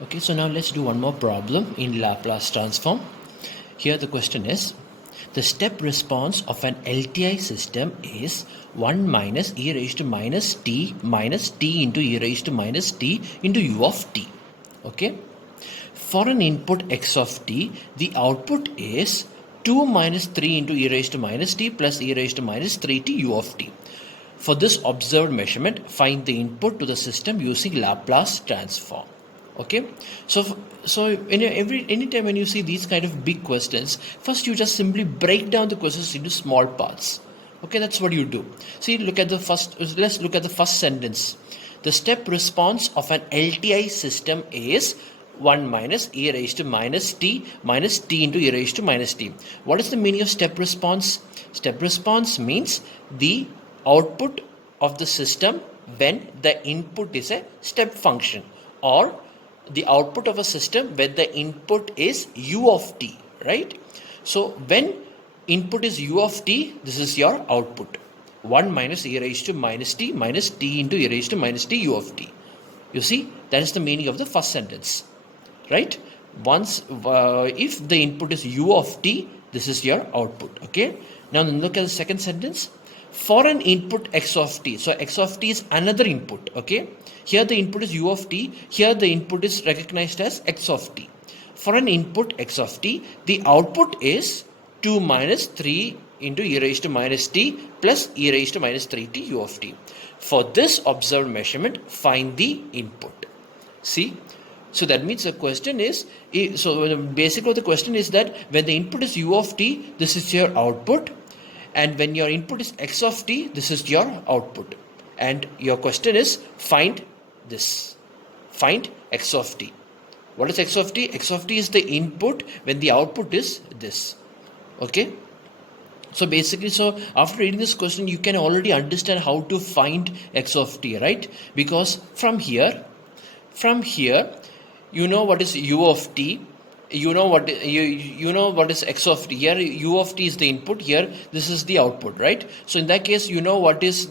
Okay, so now let's do one more problem in Laplace transform. Here the question is, the step response of an LTI system is 1 minus e raised to minus t into e raised to minus t into u of t. Okay. For an input x of t, the output is 2 minus 3 into e raised to minus t plus e raised to minus 3t u of t. For this observed measurement, find the input to the system using Laplace transform. Okay, so anytime when you see these kind of big questions, first you just simply break down the questions into small parts. Okay, that's what you do. See, let's look at the first sentence. The step response of an LTI system is 1 minus e raised to minus t into e raised to minus t. What is the meaning of step response? Step response means the output of the system when the input is a step function, or the output of a system when the input is u of t, right? So when input is u of t, this is your output. 1 minus e raised to minus t into e raised to minus t u of t. You see, that is the meaning of the first sentence, right? Once, if the input is u of t, this is your output, okay? Now look at the second sentence. For an input x of t, so x of t is another input, okay? Here the input is u of t, here the input is recognized as x of t. For an input x of t, the output is 2 minus 3 into e raised to minus t plus e raised to minus 3t u of t. For this observed measurement, find the input. See? So that means the question is, so basically the question is that when the input is u of t, this is your output. And when your input is x of t, this is your output. And your question is, find this. Find x of t. What is x of t? X of t is the input when the output is this. Okay. So basically, so after reading this question, you can already understand how to find x of t, right? Because from here, you know what is u of t. You know what is x of t. Here u of t is the input, here this is the output, right? So in that case, you know what is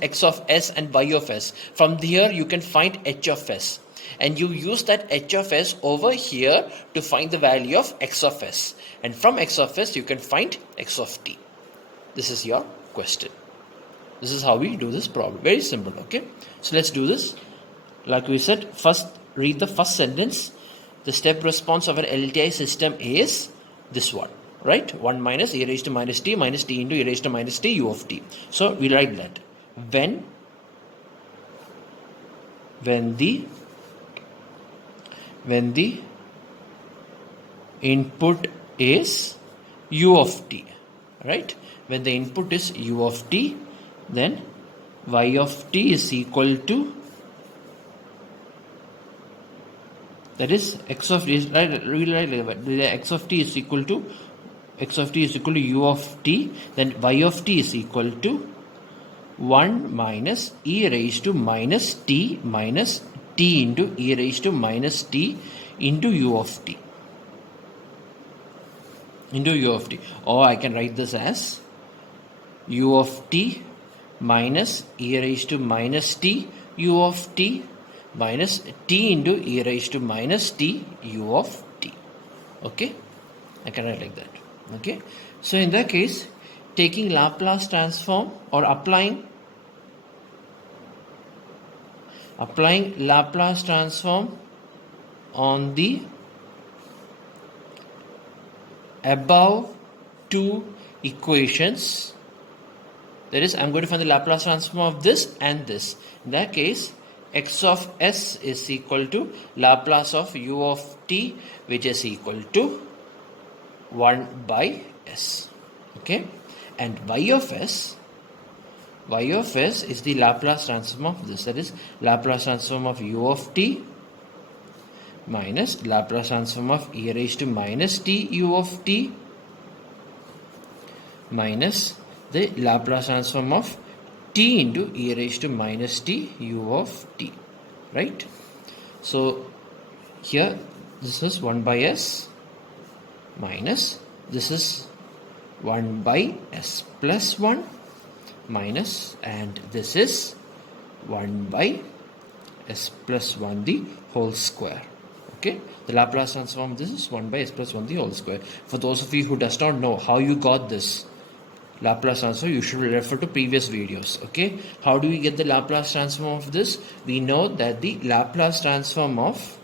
x of s and y of s. From here you can find h of s, and you use that h of s over here to find the value of x of s, and from x of s you can find x of t. This is your question. This is how we do this problem. Very simple. Okay, so let's do this. Like we said, first read the first sentence. The step response of an LTI system is this one, right? 1 minus e raised to minus t into e raised to minus t u of t. So we write that when the input is u of t, right? When the input is u of t, then y of t is equal to, that is x of t, right? We'll write like that. The x of t is equal to u of t. Then y of t is equal to 1 minus e raised to minus t into e raised to minus t into u of t. Or I can write this as u of t minus e raised to minus t u of t minus t into e raised to minus t u of t. Okay, I can write like that. Okay, so in that case, taking Laplace transform or applying Laplace transform on the above two equations, that is, I'm going to find the Laplace transform of this and this. In that case, x of s is equal to Laplace of u of t, which is equal to 1 by s. Okay, and y of s is the Laplace transform of this, that is Laplace transform of u of t minus Laplace transform of e raised to minus t u of t minus the Laplace transform of t into e raised to minus t u of t, right? So here this is 1 by s minus this is 1 by s plus 1 minus, and this is 1 by s plus 1 the whole square. Okay, the Laplace transform of this is 1 by s plus 1 the whole square. For those of you who does not know how you got this Laplace transform, you should refer to previous videos. Okay, how do we get the Laplace transform of this? We know that the Laplace transform of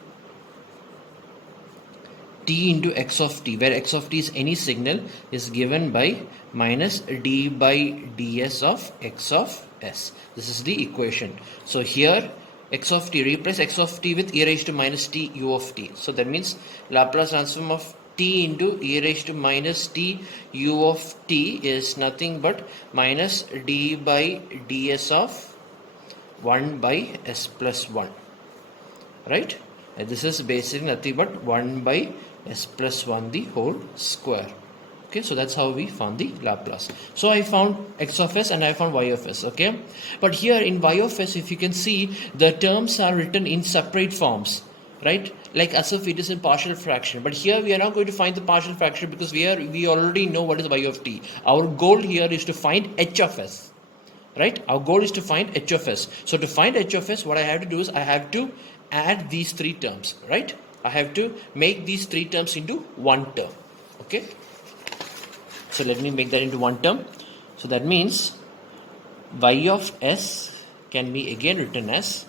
t into x of t, where x of t is any signal, is given by minus d by ds of x of s. This is the equation. So here x of t, replace x of t with e raised to minus t u of t. So that means Laplace transform of t into e raised to minus t u of t is nothing but minus d by ds of 1 by s plus 1, right? And this is basically nothing but 1 by s plus 1 the whole square. Okay, so that's how we found the Laplace. So I found x of s and I found y of s. Okay, but here in y of s, if you can see, the terms are written in separate forms, right? Like as if it is in partial fraction. But here we are not going to find the partial fraction because we already know what is y of t. Our goal here is to find h of s, right? Our goal is to find h of s. So to find h of s, what I have to do is I have to add these three terms, right? I have to make these three terms into one term. Okay, so let me make that into one term. So that means y of s can be again written as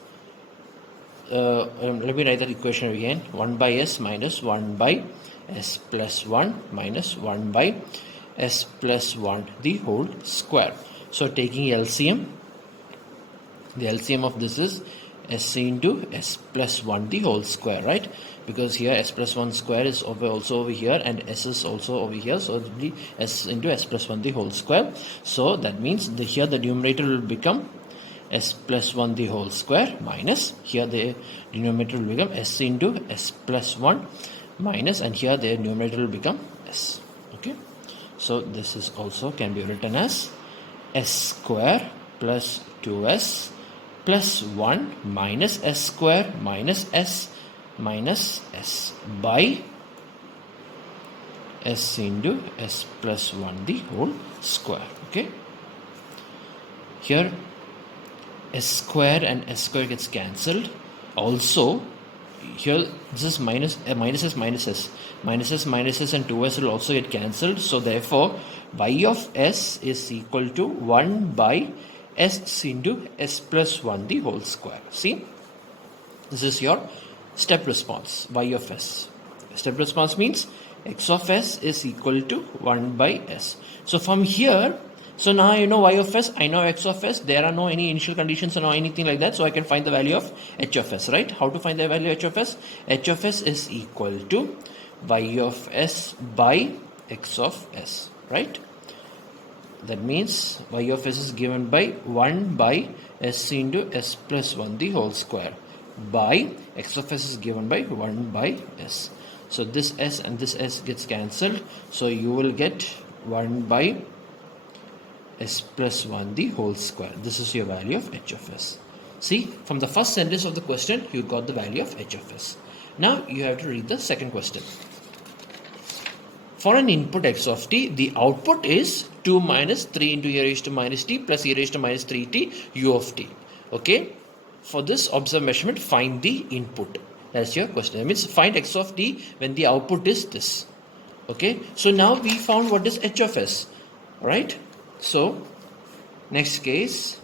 let me write that equation again. 1 by s minus 1 by s plus 1 minus 1 by s plus 1 the whole square. So taking LCM, the LCM of this is s into s plus 1 the whole square, right? Because here s plus 1 square is also over here and s is also over here, so it will be s into s plus 1 the whole square. So that means here the numerator will become s plus 1 the whole square minus, here the denominator will become s into s plus 1 minus, and here the numerator will become s. Okay, so this is also can be written as s square plus 2s plus 1 minus s square minus s by s into s plus 1 the whole square. Okay, here s square and s square gets cancelled. Also here this is minus s minus s and 2s will also get cancelled. So therefore y of s is equal to 1 by s into s plus 1 the whole square. See, this is your step response, y of s. Step response means x of s is equal to 1 by s. So from here, so now I know y of s, I know x of s, there are no any initial conditions or anything like that, so I can find the value of h of s, right? How to find the value of h of s? H of s is equal to y of s by x of s, right? That means y of s is given by 1 by s into s plus 1 the whole square by x of s is given by 1 by s. So this s and this s gets cancelled, so you will get 1 by s plus 1 the whole square. This is your value of h of s. See, from the first sentence of the question you got the value of h of s. Now you have to read the second question. For an input x of t, the output is 2 minus 3 into e raised to minus t plus e raised to minus 3t u of t. Okay, for this observed measurement, find the input. That's your question. That means find x of t when the output is this. Okay, so now we found what is h of s, right? So next case,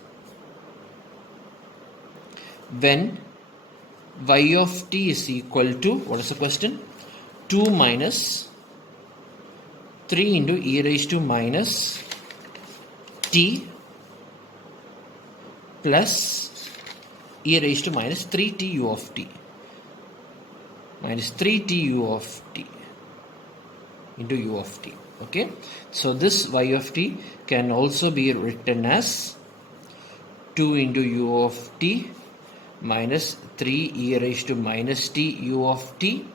when y of t is equal to, what is the question? 2 minus 3 into e raised to minus t plus e raised to minus 3t u of t minus 3t u of t into u of t. Okay, so this y of t can also be written as 2 into u of t minus 3 e raised to minus t u of t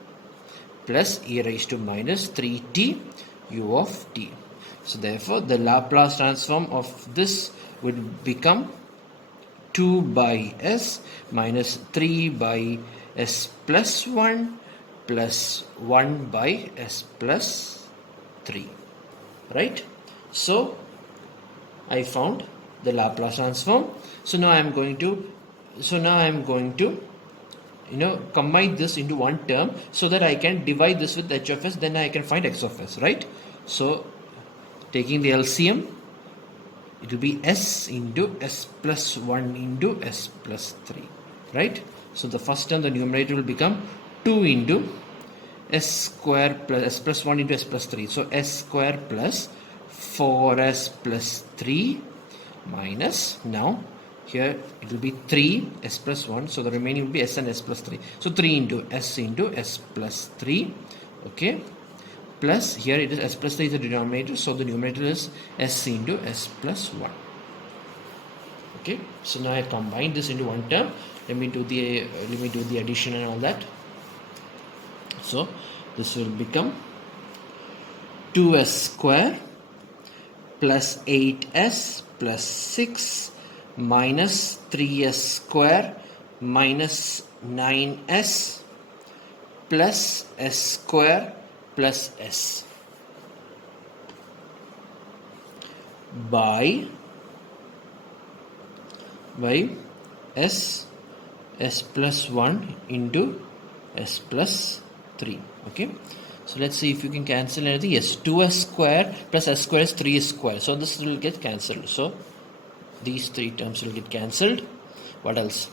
plus e raised to minus 3t u of t. So therefore the Laplace transform of this would become 2 by s minus 3 by s plus 1 plus 1 by s plus 3, right? So I found the Laplace transform. So now I am going to combine this into one term so that I can divide this with h of s, then I can find x of s, right? So taking the LCM, it will be s into s plus 1 into s plus 3, right? So the first term, the numerator will become 2 into s square plus s plus 1 into s plus 3. So s square plus 4s plus 3 minus, now here it will be 3 s plus 1, so the remaining will be s and s plus 3. So 3 into s plus 3, okay, plus here it is s plus 3 is the denominator, so the numerator is s into s plus 1. Okay, so now I combine this into one term. Let me do the addition and all that. So this will become 2s square plus 8s plus 6 minus 3s square minus 9s plus s square plus s by s plus 1 into s plus 3. Okay, so let's see if you can cancel anything. Yes, 2s square plus s square is 3s square, so this will get cancelled. So these three terms will get cancelled. What else?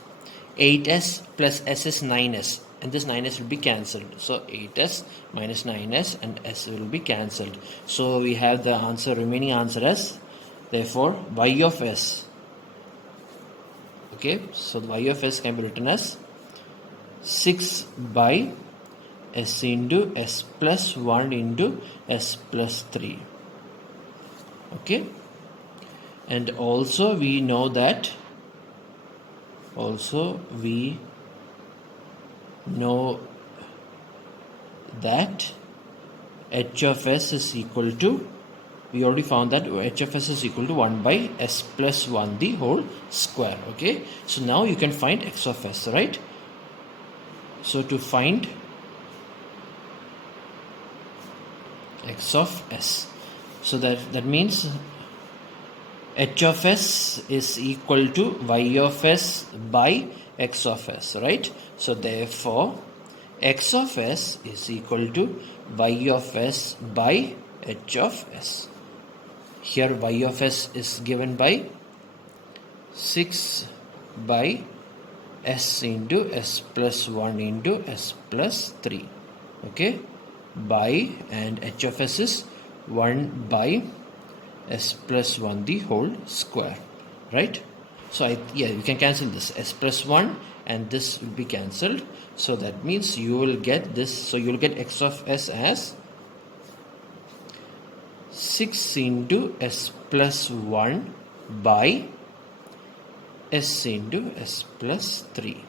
8s plus s is 9s, and this 9s will be cancelled. So 8s minus 9s and s will be cancelled. So we have the answer, remaining answer as, therefore, y of s. Okay, so the y of s can be written as 6 by s into s plus 1 into s plus 3. Okay, and also we know that h of s is equal to, we already found that h of s is equal to 1 by s plus 1 the whole square. Okay, so now you can find x of s, right? So to find x of s, so that means h of s is equal to y of s by x of s, right? So therefore x of s is equal to y of s by h of s. Here y of s is given by 6 by s into s plus 1 into s plus 3. Okay, by, and h of s is 1 by s plus 1 the whole square, right? So you can cancel this s plus 1 and this will be cancelled. So that means you will get this. So you will get x of s as 6 into s plus 1 by s into s plus 3,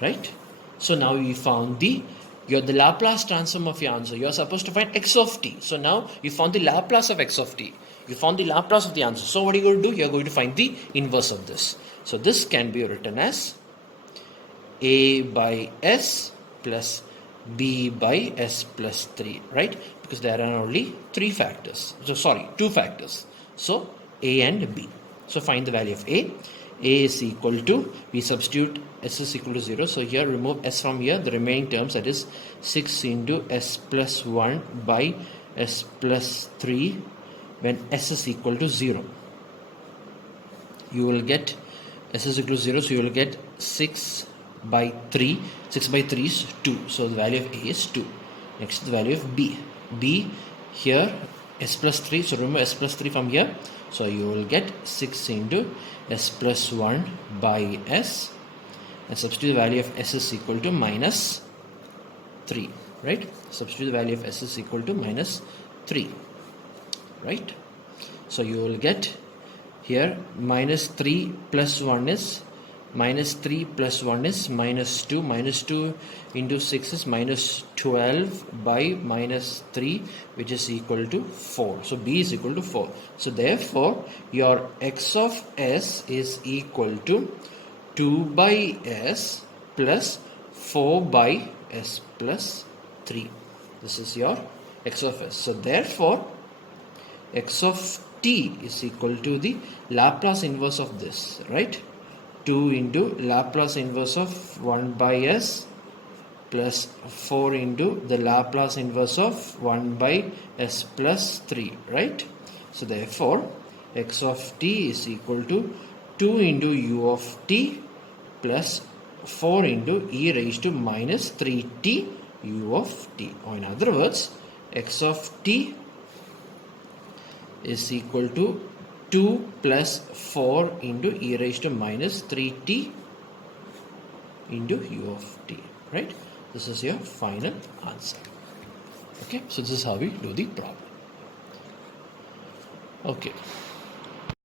right? So now you found the Laplace transform of your answer. You are supposed to find x of t. So now you found the Laplace of x of t. You found the Laplace of the answer. So what are you going to do? You are going to find the inverse of this. So this can be written as a by s plus b by s plus 3, right? Because there are only 2 factors. So a and b. So find the value of a. A is equal to, we substitute s is equal to 0. So here remove s from here. The remaining terms, that is 6 into s plus 1 by s plus 3 when s is equal to 0. You will get s is equal to 0. So you will get 6 by 3. 6 by 3 is 2. So the value of a is 2. Next, the value of b. B here s plus 3. So remove s plus 3 from here. So you will get 6 into s plus 1 by s, and substitute the value of s is equal to minus 3, right? Substitute the value of s is equal to minus 3, right? So you will get here minus 3 plus 1 is minus 3 plus 1 is minus 2. Minus 2 into 6 is minus 12 by minus 3, which is equal to 4. So b is equal to 4. So therefore your x of s is equal to 2 by s plus 4 by s plus 3. This is your x of s. So therefore x of t is equal to the Laplace inverse of this, right? 2 into Laplace inverse of 1 by s plus 4 into the Laplace inverse of 1 by s plus 3, right? So therefore x of t is equal to 2 into u of t plus 4 into e raised to minus 3t u of t. Or in other words, x of t is equal to 2 plus 4 into e raised to minus 3t into u of t, right? This is your final answer. Okay, so this is how we do the problem. Okay.